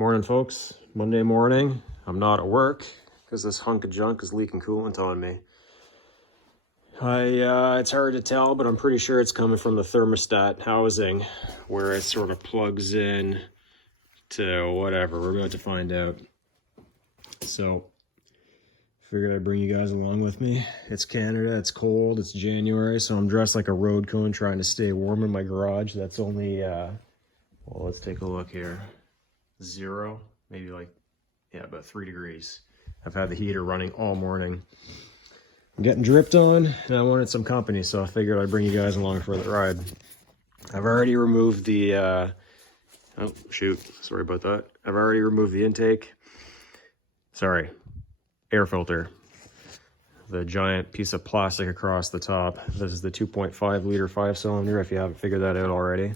Morning, folks. Monday morning. I'm not at work because this hunk of junk is leaking coolant on me. It's hard to tell, but I'm pretty sure it's coming from the thermostat housing where it sort of plugs in to whatever. We're about to find out. So, figured I'd bring you guys along with me. It's Canada, it's cold, it's January, so I'm dressed like a road cone trying to stay warm in my garage. That's only, well, let's take a look here. 0, maybe like, yeah, about 3 degrees. I've had the heater running all morning. I'm getting dripped on, and I wanted some company, so I figured I'd bring you guys along for the ride. I've already removed the, oh, shoot, sorry about that. I've already removed the intake. Sorry, air filter. The giant piece of plastic across the top. This is the 2.5 liter 5-cylinder, if you haven't figured that out already.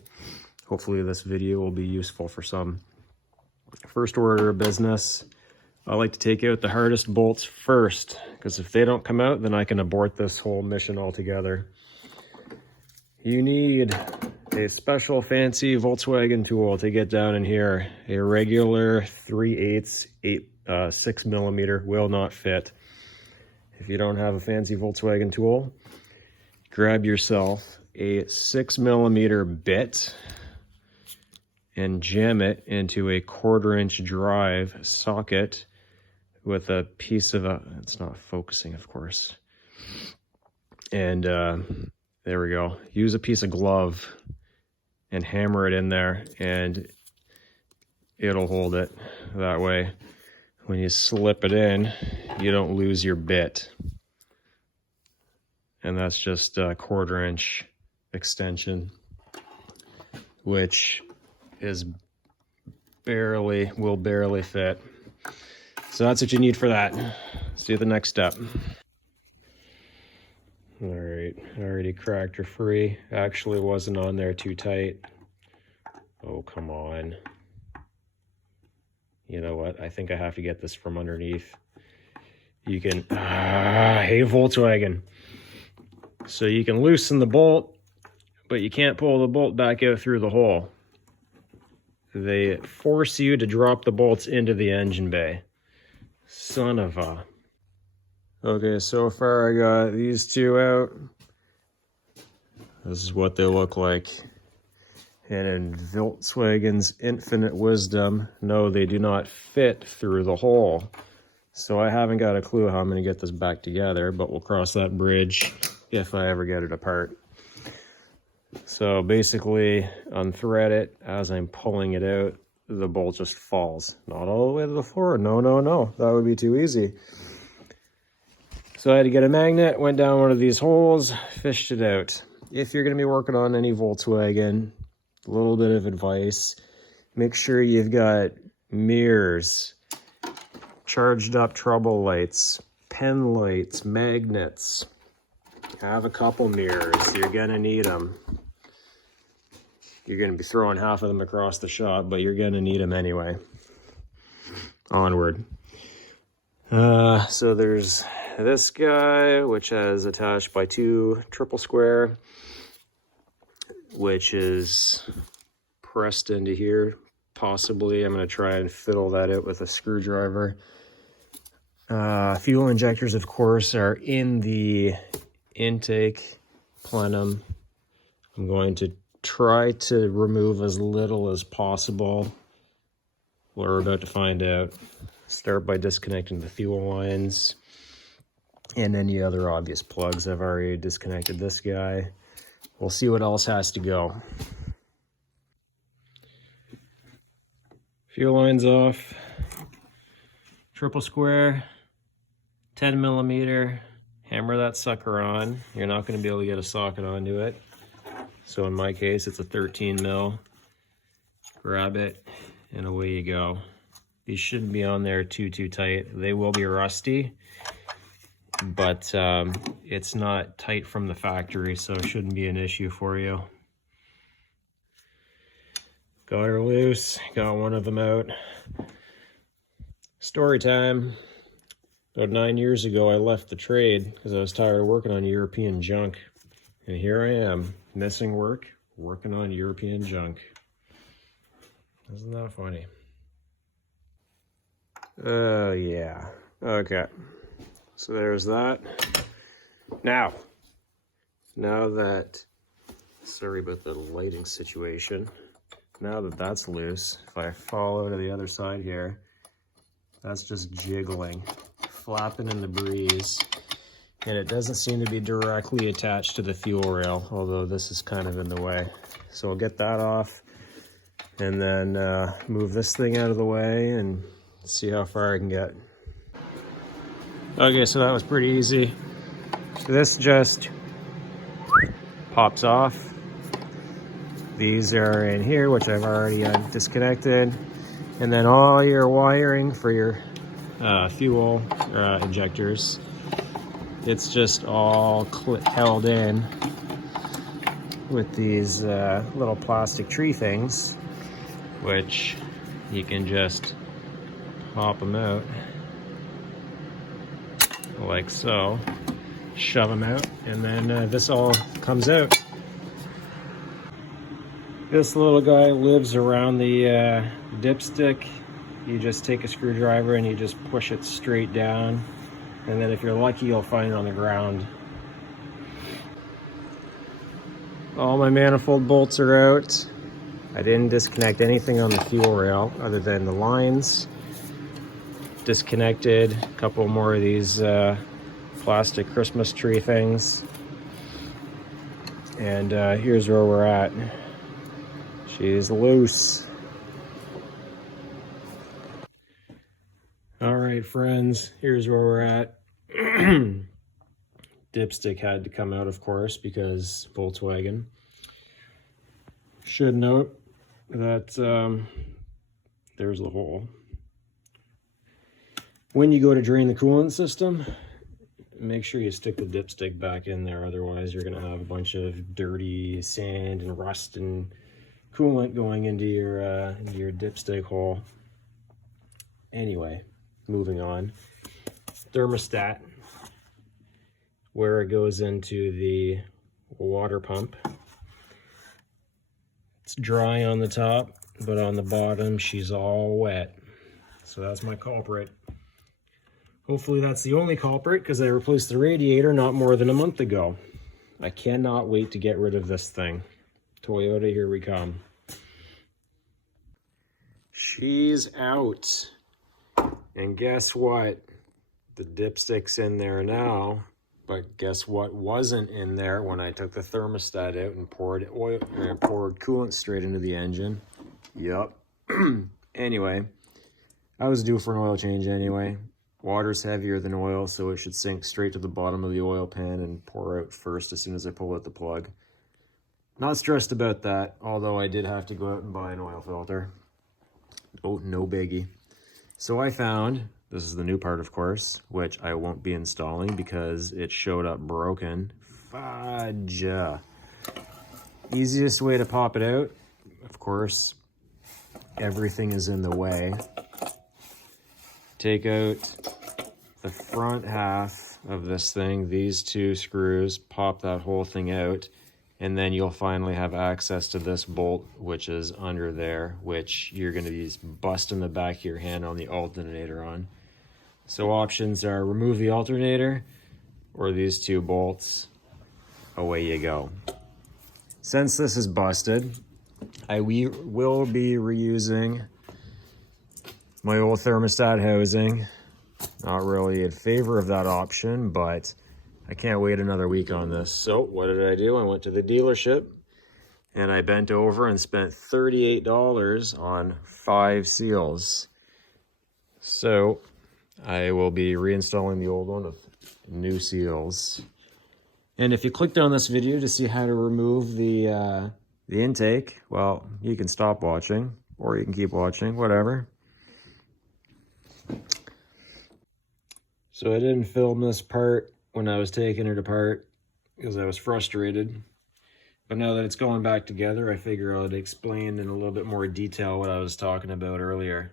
Hopefully this video will be useful for some. First order of business, I like to take out the hardest bolts first, because if they don't come out, then I can abort this whole mission altogether. You need a special fancy Volkswagen tool to get down in here. A regular 3/8 6mm will not fit. If you don't have a fancy Volkswagen tool, grab yourself a 6mm bit and jam it into a 1/4-inch drive socket with a piece of it's not focusing, of course. And there we go. Use a piece of glove and hammer it in there, and it'll hold it. That way, when you slip it in, you don't lose your bit. And that's just a 1/4-inch extension, which is will barely fit. So that's what you need for that. Let's do the next step. All right, already cracked her free. Actually wasn't on there too tight. Oh, come on. You know what? I think I have to get this from underneath. You can, hey Volkswagen. So you can loosen the bolt, but you can't pull the bolt back out through the hole. They force you to drop the bolts into the engine bay. Son of a... Okay, so far I got these two out. This is what they look like. And in Volkswagen's infinite wisdom, no, they do not fit through the hole. So I haven't got a clue how I'm going to get this back together, but we'll cross that bridge if I ever get it apart. So basically, unthread it. As I'm pulling it out, the bolt just falls. Not all the way to the floor. No, no, no. That would be too easy. So I had to get a magnet, went down one of these holes, fished it out. If you're going to be working on any Volkswagen, a little bit of advice. Make sure you've got mirrors, charged up trouble lights, pen lights, magnets. Have a couple mirrors. You're going to need them. You're going to be throwing half of them across the shop, but you're going to need them anyway. Onward. So there's this guy, which has attached by 2 triple square, which is pressed into here. Possibly, I'm going to try and fiddle that out with a screwdriver. Fuel injectors, of course, are in the intake plenum. I'm going to try to remove as little as possible. We're about to find out. Start by disconnecting the fuel lines and any other obvious plugs. I've already disconnected this guy. We'll see what else has to go. Fuel lines off. Triple square, 10mm. Hammer that sucker on. You're not going to be able to get a socket onto it. So in my case, it's a 13mm. Grab it, and away you go. These shouldn't be on there too tight. They will be rusty, but it's not tight from the factory, so it shouldn't be an issue for you. Got her loose, got one of them out. Story time. About 9 years ago, I left the trade because I was tired of working on European junk. And here I am, missing work, working on European junk. Isn't that funny? Oh, yeah. Okay. So there's that. Now that, sorry about the lighting situation. Now that that's loose, if I follow to the other side here, that's just jiggling, flapping in the breeze. And it doesn't seem to be directly attached to the fuel rail, although this is kind of in the way. So I'll get that off and then move this thing out of the way and see how far I can get. Okay, so that was pretty easy. This just pops off. These are in here, which I've already disconnected. And then all your wiring for your fuel injectors, it's just all held in with these little plastic tree things, which you can just pop them out like so, shove them out, and then this all comes out. This little guy lives around the dipstick. You just take a screwdriver and you just push it straight down, and then if you're lucky you'll find it on the ground. All my manifold bolts are out. I didn't disconnect anything on the fuel rail other than the lines. Disconnected a couple more of these plastic Christmas tree things. And here's where we're at. She's loose. All right, friends, here's where we're at. Dipstick had to come out, of course, because Volkswagen. Should note that there's the hole. When you go to drain the coolant system, make sure you stick the dipstick back in there, otherwise you're going to have a bunch of dirty sand and rust and coolant going into your dipstick hole. Anyway, moving on. Thermostat, where it goes into the water pump. It's dry on the top, but on the bottom she's all wet. So that's my culprit. Hopefully that's the only culprit, because I replaced the radiator not more than a month ago. I cannot wait to get rid of this thing. Toyota, here we come. She's out. And guess what? The dipstick's in there now. But guess what wasn't in there when I took the thermostat out and poured oil or poured coolant straight into the engine? Yup. Anyway, I was due for an oil change anyway. Water's heavier than oil, so it should sink straight to the bottom of the oil pan and pour out first as soon as I pull out the plug. Not stressed about that, although I did have to go out and buy an oil filter. Oh, no biggie. So I found, this is the new part of course, which I won't be installing because it showed up broken. Fudge. Easiest way to pop it out, of course, everything is in the way. Take out the front half of this thing, these two screws, pop that whole thing out, and then you'll finally have access to this bolt, which is under there, which you're going to be busting the back of your hand on the alternator on. So options are remove the alternator or these two bolts. Away you go. Since this is busted, I will be reusing my old thermostat housing. Not really in favor of that option, but I can't wait another week on this. So what did I do? I went to the dealership and I bent over and spent $38 on 5 seals. So I will be reinstalling the old one with new seals. And if you clicked on this video to see how to remove the intake, well, you can stop watching or you can keep watching, whatever. So I didn't film this part when I was taking it apart because I was frustrated. But now that it's going back together, I figure I'd explain in a little bit more detail what I was talking about earlier.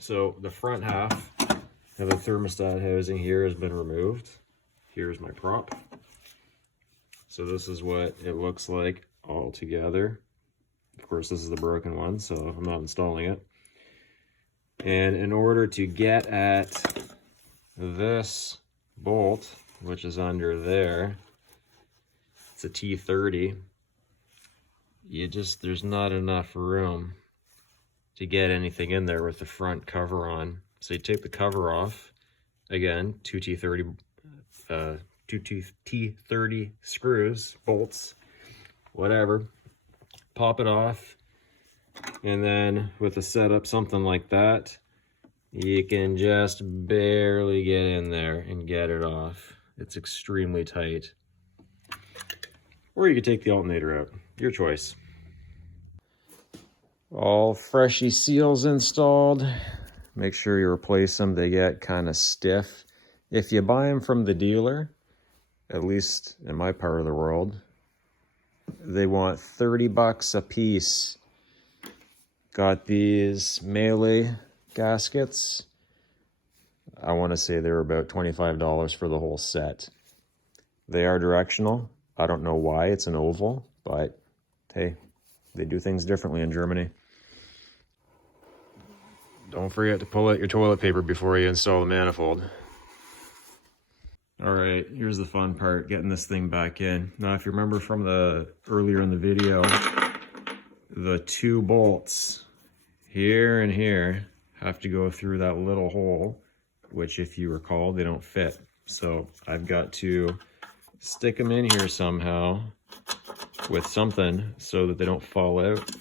So the front half of the thermostat housing here has been removed. Here's my prop. So this is what it looks like all together. Of course, this is the broken one, so I'm not installing it. And in order to get at this bolt, which is under there, it's a T30, there's not enough room to get anything in there with the front cover on. So you take the cover off, again, two T30 screws, bolts, whatever, pop it off, and then with a setup something like that, you can just barely get in there and get it off. It's extremely tight. Or you could take the alternator out, your choice. All freshy seals installed. Make sure you replace them, they get kind of stiff. If you buy them from the dealer, at least in my part of the world, they want 30 bucks a piece. Got these melee gaskets. I want to say they were about $25 for the whole set. They are directional. I don't know why it's an oval, but hey, they do things differently in Germany. Don't forget to pull out your toilet paper before you install the manifold. All right, here's the fun part, getting this thing back in. Now, if you remember from earlier in the video, the two bolts here and here have to go through that little hole, which if you recall, they don't fit. So I've got to stick them in here somehow with something so that they don't fall out.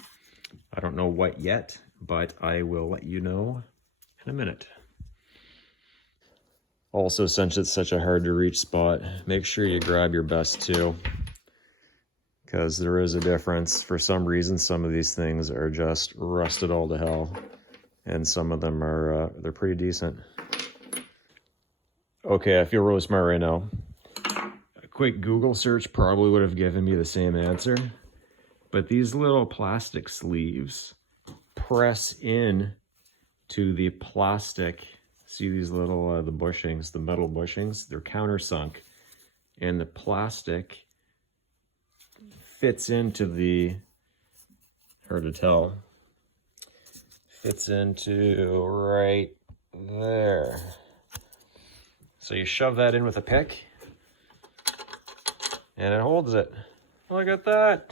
I don't know what yet, but I will let you know in a minute. Also, since it's such a hard to reach spot, make sure you grab your best too, because there is a difference. For some reason, some of these things are just rusted all to hell, and some of them are, they're pretty decent. Okay, I feel really smart right now. A quick Google search probably would have given me the same answer, but these little plastic sleeves press in to the plastic. See these little, the bushings, the metal bushings, they're countersunk, and the plastic fits into the, hard to tell, fits into right there. So you shove that in with a pick, and it holds it. Look at that.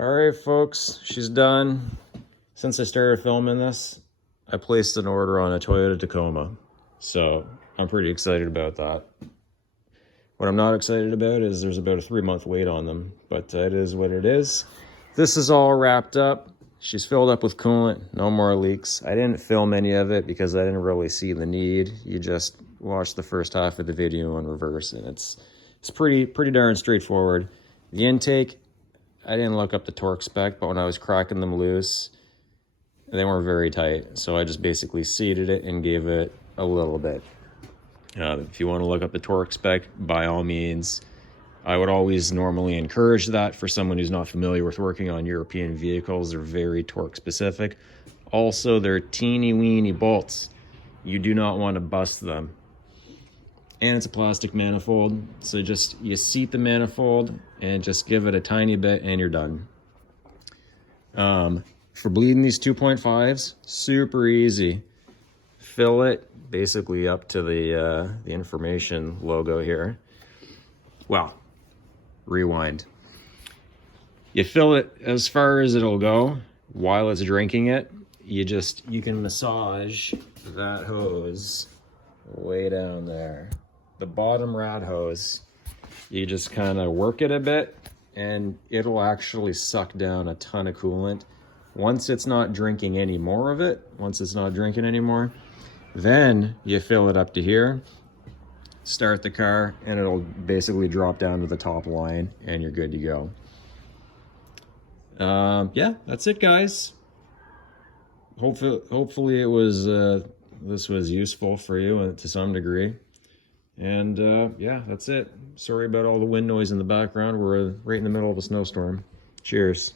All right, folks, she's done. Since I started filming this, I placed an order on a Toyota Tacoma, so I'm pretty excited about that. What I'm not excited about is there's about a 3-month wait on them, but it is what it is. This is all wrapped up. She's filled up with coolant, no more leaks. I didn't film any of it because I didn't really see the need. You just watch the first half of the video in reverse, and it's pretty darn straightforward. The intake, I didn't look up the torque spec, but when I was cracking them loose, they weren't very tight, so I just basically seated it and gave it a little bit. If you want to look up the torque spec, by all means. I would always normally encourage that for someone who's not familiar with working on European vehicles. They're very torque specific. Also, they're teeny weeny bolts. You do not want to bust them. And it's a plastic manifold, so just you seat the manifold and just give it a tiny bit and you're done. For bleeding these 2.5s, super easy. Fill it basically up to the information logo here. Well, rewind. You fill it as far as it'll go while it's drinking it. You can massage that hose way down there. The bottom rad hose, you just kind of work it a bit and it'll actually suck down a ton of coolant. Once it's not drinking any more of it, then you fill it up to here, start the car, and it'll basically drop down to the top line and you're good to go. Yeah, that's it, guys. Hopefully it was this was useful for you to some degree. And yeah, that's it. Sorry about all the wind noise in the background. We're right in the middle of a snowstorm. Cheers.